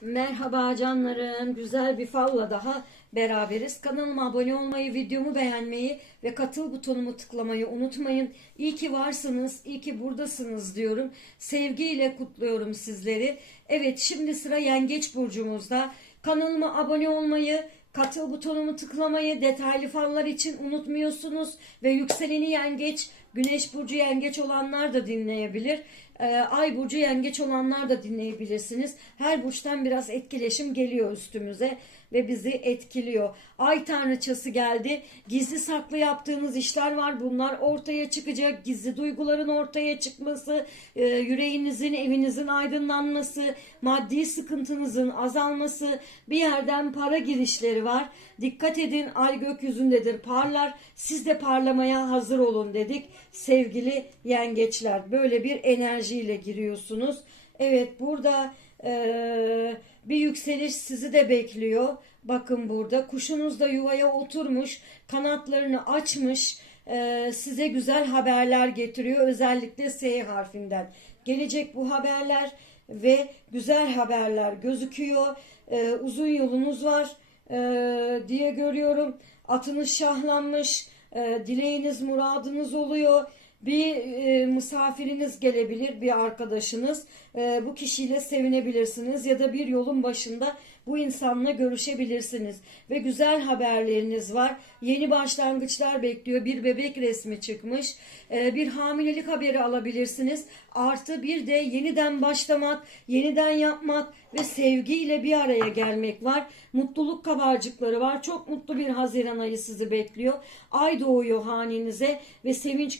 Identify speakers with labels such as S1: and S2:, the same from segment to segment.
S1: Merhaba canlarım. Güzel bir falla daha beraberiz. Kanalıma abone olmayı, videomu beğenmeyi ve katıl butonumu tıklamayı unutmayın. İyi ki varsınız, iyi ki buradasınız diyorum. Sevgiyle kutluyorum sizleri. Evet şimdi sıra Yengeç Burcumuzda. Kanalıma abone olmayı, katıl butonumu tıklamayı, detaylı fallar için unutmuyorsunuz. Ve yükseleni Yengeç, Güneş Burcu Yengeç olanlar da dinleyebilir. Ee, Ay burcu yengeç olanlar da dinleyebilirsiniz. Her burçtan biraz etkileşim geliyor üstümüze ve bizi etkiliyor. Ay tanrıçası geldi. Gizli saklı yaptığınız işler var. Bunlar ortaya çıkacak. Gizli duyguların ortaya çıkması, e, yüreğinizin, evinizin aydınlanması, maddi sıkıntınızın azalması, bir yerden para girişleri var. Dikkat edin ay gökyüzündedir parlar. Siz de parlamaya hazır olun dedik. Sevgili yengeçler böyle bir enerjiyle giriyorsunuz. Evet burada eee, bir yükseliş sizi de bekliyor. Bakın burada kuşunuz da yuvaya oturmuş, kanatlarını açmış, eee, size güzel haberler getiriyor. Özellikle S harfinden. Gelecek bu haberler ve güzel haberler gözüküyor. Eee, uzun yolunuz var eee, diye görüyorum. Atınız şahlanmış, eee, dileğiniz, muradınız oluyor. Bir e, misafiriniz gelebilir, bir arkadaşınız. E, bu kişiyle sevinebilirsiniz ya da bir yolun başında bu insanla görüşebilirsiniz. Ve güzel haberleriniz var. Yeni başlangıçlar bekliyor. Bir bebek resmi çıkmış. E, bir hamilelik haberi alabilirsiniz. Artı bir de yeniden başlamak, yeniden yapmak ve sevgiyle bir araya gelmek var. Mutluluk kabarcıkları var. Çok mutlu bir Haziran ayı sizi bekliyor. Ay doğuyor hanenize ve sevinç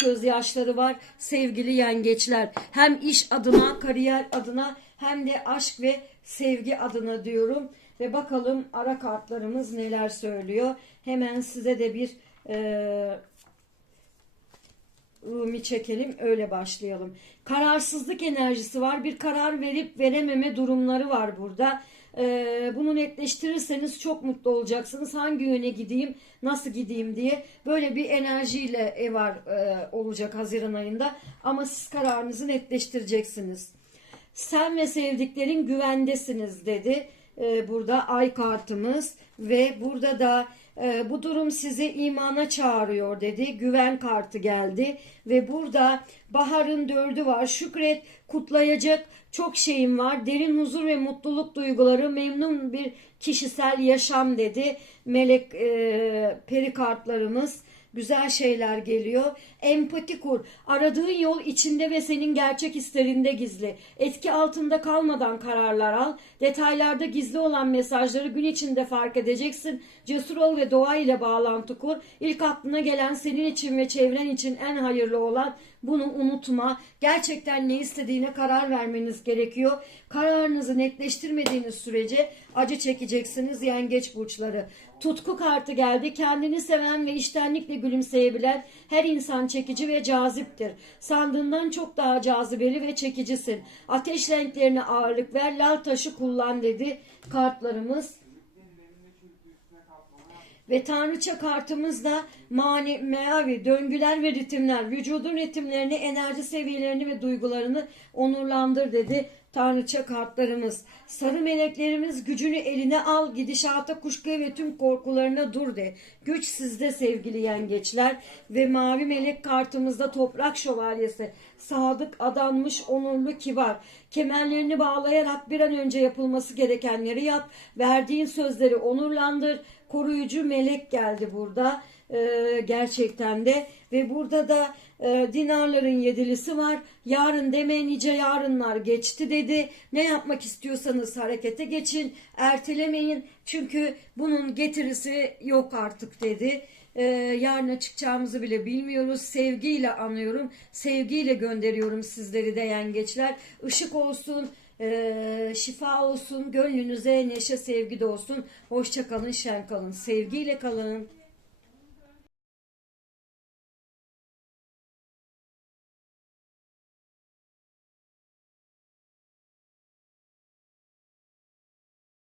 S1: gözyaşları var sevgili yengeçler. Hem iş adına, kariyer adına hem de aşk ve sevgi adına diyorum. Ve bakalım ara kartlarımız neler söylüyor. Hemen size de bir eee Rumi çekelim öyle başlayalım. Kararsızlık enerjisi var. Bir karar verip verememe durumları var burada. Ee, bunu netleştirirseniz çok mutlu olacaksınız. Hangi yöne gideyim, nasıl gideyim diye böyle bir enerjiyle e, var e, olacak Haziran ayında. Ama siz kararınızı netleştireceksiniz. Sen ve sevdiklerin güvendesiniz dedi. Ee, burada ay kartımız ve burada da e, bu durum sizi imana çağırıyor dedi. Güven kartı geldi ve burada baharın dördü var. Şükret, kutlayacak çok şeyim var. Derin huzur ve mutluluk duyguları, memnun bir kişisel yaşam dedi. Melek e, peri kartlarımız. Güzel şeyler geliyor. Empati kur. Aradığın yol içinde ve senin gerçek hislerinde gizli. Etki altında kalmadan kararlar al. Detaylarda gizli olan mesajları gün içinde fark edeceksin. Cesur ol ve doğa ile bağlantı kur. İlk aklına gelen senin için ve çevren için en hayırlı olan bunu unutma. Gerçekten ne istediğine karar vermeniz gerekiyor. Kararınızı netleştirmediğiniz sürece acı çekeceksiniz yengeç burçları. Tutku kartı geldi. Kendini seven ve iştenlikle gülümseyebilen her insan çekici ve caziptir. Sandığından çok daha cazibeli ve çekicisin. Ateş renklerine ağırlık ver. Lal taşı kullan dedi kartlarımız. Ve tanrıça kartımızda mani, meavi, döngüler ve ritimler, vücudun ritimlerini, enerji seviyelerini ve duygularını onurlandır dedi tanrıça kartlarımız. Sarı meleklerimiz gücünü eline al, gidişata kuşkuya ve tüm korkularına dur de. Güç sizde sevgili yengeçler ve mavi melek kartımızda toprak şövalyesi. Sadık, adanmış, onurlu, kibar. Kemerlerini bağlayarak bir an önce yapılması gerekenleri yap. Verdiğin sözleri onurlandır koruyucu melek geldi burada Ee, gerçekten de ve burada da e, dinarların yedilisi var yarın deme nice yarınlar geçti dedi ne yapmak istiyorsanız harekete geçin ertelemeyin çünkü bunun getirisi yok artık dedi ee, yarına çıkacağımızı bile bilmiyoruz. Sevgiyle anıyorum. Sevgiyle gönderiyorum sizleri de yengeçler. Işık olsun, e, şifa olsun, gönlünüze neşe sevgi de olsun. Hoşça kalın, şen kalın. Sevgiyle kalın.